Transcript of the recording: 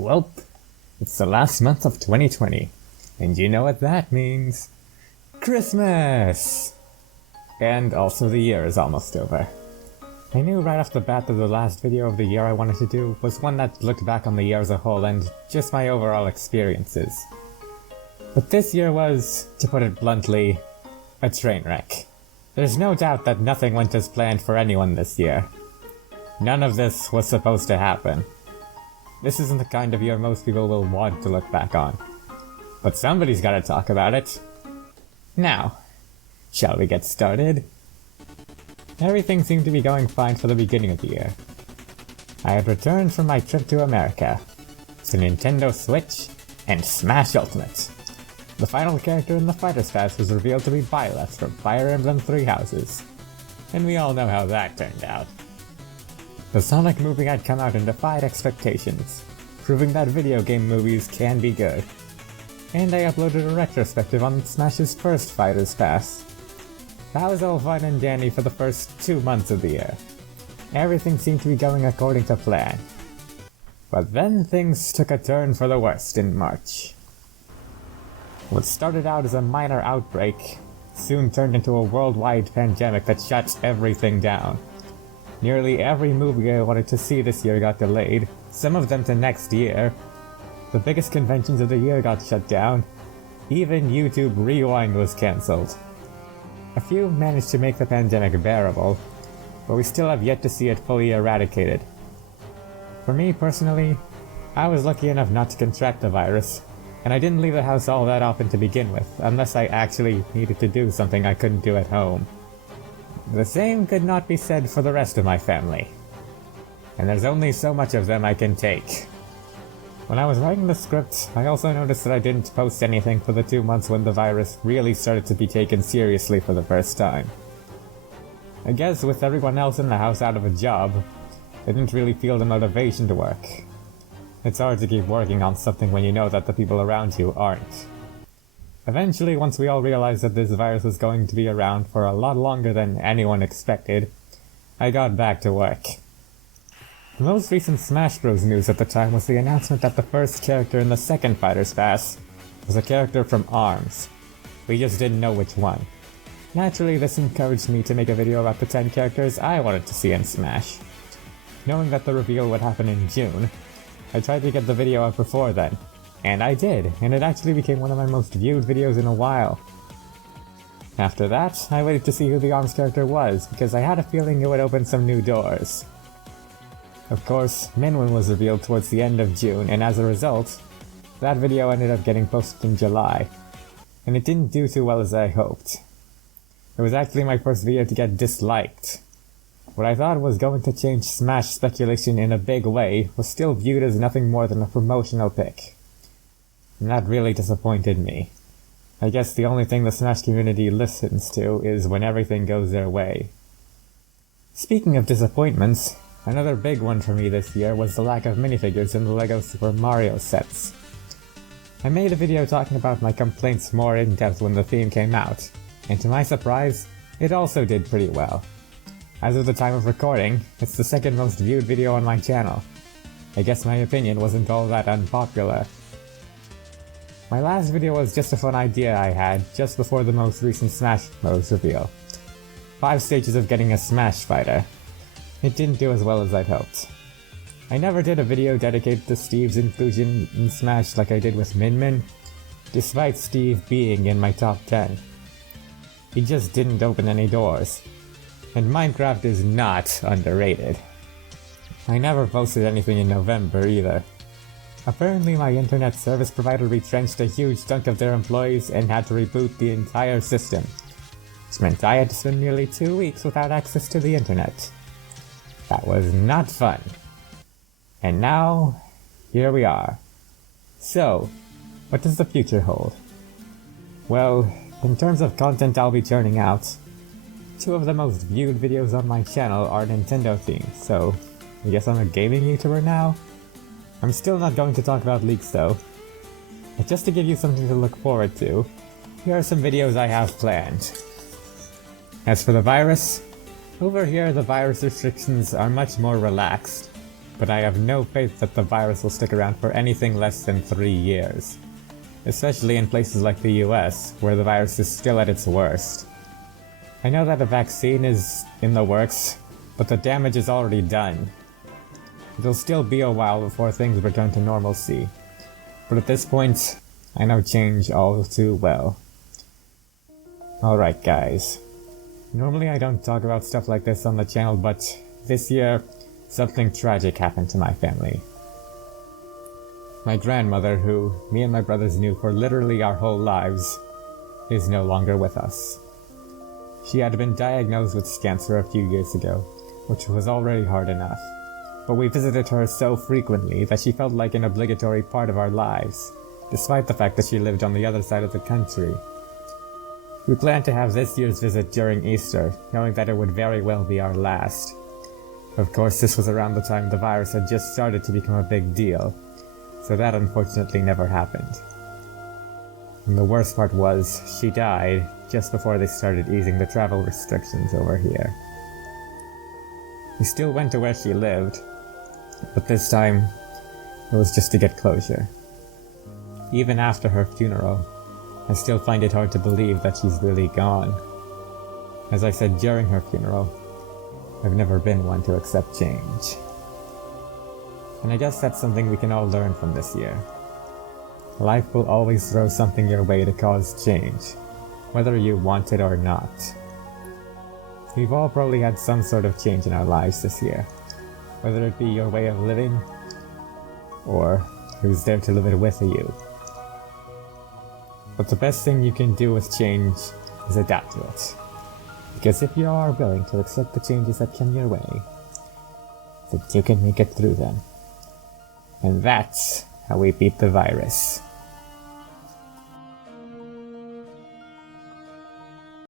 Welp, it's the last month of 2020, and you know what that means. Christmas! And also the year is almost over. I knew right off the bat that the last video of the year I wanted to do was one that looked back on the year as a whole and just my overall experiences. But this year was, to put it bluntly, a train wreck. There's no doubt that nothing went as planned for anyone this year. None of this was supposed to happen. This isn't the kind of year most people will want to look back on. But somebody's gotta talk about it. Now, shall we get started? Everything seemed to be going fine for the beginning of the year. I had returned from my trip to America, to Nintendo Switch, and Smash Ultimate. The final character in the Fighter's Pass was revealed to be Byleth from Fire Emblem Three Houses. And we all know how that turned out. The Sonic movie had come out and defied expectations, proving that video game movies can be good. And I uploaded a retrospective on Smash's first Fighter's Pass. That was all fun and dandy for the first 2 months of the year. Everything seemed to be going according to plan. But then things took a turn for the worst in March. What started out as a minor outbreak soon turned into a worldwide pandemic that shut everything down. Nearly every movie I wanted to see this year got delayed, some of them to next year. The biggest conventions of the year got shut down. Even YouTube Rewind was cancelled. A few managed to make the pandemic bearable, but we still have yet to see it fully eradicated. For me personally, I was lucky enough not to contract the virus, and I didn't leave the house all that often to begin with, unless I actually needed to do something I couldn't do at home. The same could not be said for the rest of my family. And there's only so much of them I can take. When I was writing the script, I also noticed that I didn't post anything for the 2 months when the virus really started to be taken seriously for the first time. I guess with everyone else in the house out of a job, I didn't really feel the motivation to work. It's hard to keep working on something when you know that the people around you aren't. Eventually, once we all realized that this virus was going to be around for a lot longer than anyone expected, I got back to work. The most recent Smash Bros. News at the time was the announcement that the first character in the second Fighter's Pass was a character from ARMS. We just didn't know which one. Naturally, this encouraged me to make a video about the 10 characters I wanted to see in Smash. Knowing that the reveal would happen in June, I tried to get the video up before then. And I did, and it actually became one of my most viewed videos in a while. After that, I waited to see who the ARMS character was, because I had a feeling it would open some new doors. Of course, Minwin was revealed towards the end of June, and as a result, that video ended up getting posted in July, and it didn't do too well as I hoped. It was actually my first video to get disliked. What I thought was going to change Smash speculation in a big way was still viewed as nothing more than a promotional pick. And that really disappointed me. I guess the only thing the Smash community listens to is when everything goes their way. Speaking of disappointments, another big one for me this year was the lack of minifigures in the LEGO Super Mario sets. I made a video talking about my complaints more in depth when the theme came out, and to my surprise, it also did pretty well. As of the time of recording, it's the second most viewed video on my channel. I guess my opinion wasn't all that unpopular. My last video was just a fun idea I had just before the most recent Smash Bros. Reveal. 5 stages of getting a Smash fighter. It didn't do as well as I'd hoped. I never did a video dedicated to Steve's inclusion in Smash like I did with Min Min, despite Steve being in my top 10. He just didn't open any doors. And Minecraft is not underrated. I never posted anything in November either. Apparently my internet service provider retrenched a huge chunk of their employees and had to reboot the entire system, which meant I had to spend nearly 2 weeks without access to the internet. That was not fun. And now, here we are. So, what does the future hold? Well, in terms of content I'll be churning out, 2 of the most viewed videos on my channel are Nintendo themed, so I guess I'm a gaming YouTuber now? I'm still not going to talk about leaks though. But just to give you something to look forward to, here are some videos I have planned. As for the virus, over here the virus restrictions are much more relaxed. but I have no faith that the virus will stick around for anything less than 3 years. Especially in places like the US, where the virus is still at its worst. I know that a vaccine is in the works, but the damage is already done. It'll still be a while before things return to normalcy, but at this point, I know change all too well. Alright guys, normally I don't talk about stuff like this on the channel, but this year, something tragic happened to my family. My grandmother, who me and my brothers knew for literally our whole lives, is no longer with us. She had been diagnosed with cancer a few years ago, which was already hard enough, but we visited her so frequently that she felt like an obligatory part of our lives, despite the fact that she lived on the other side of the country. We planned to have this year's visit during Easter, knowing that it would very well be our last. Of course, this was around the time the virus had just started to become a big deal, so that unfortunately never happened. And the worst part was, she died just before they started easing the travel restrictions over here. We still went to where she lived, but this time, it was just to get closure. Even after her funeral, I still find it hard to believe that she's really gone. As I said during her funeral, I've never been one to accept change. And I guess that's something we can all learn from this year. Life will always throw something your way to cause change, whether you want it or not. We've all probably had some sort of change in our lives this year, whether it be your way of living, or who's there to live it with you. But the best thing you can do with change is adapt to it. Because if you are willing to accept the changes that come your way, then you can make it through them. And that's how we beat the virus.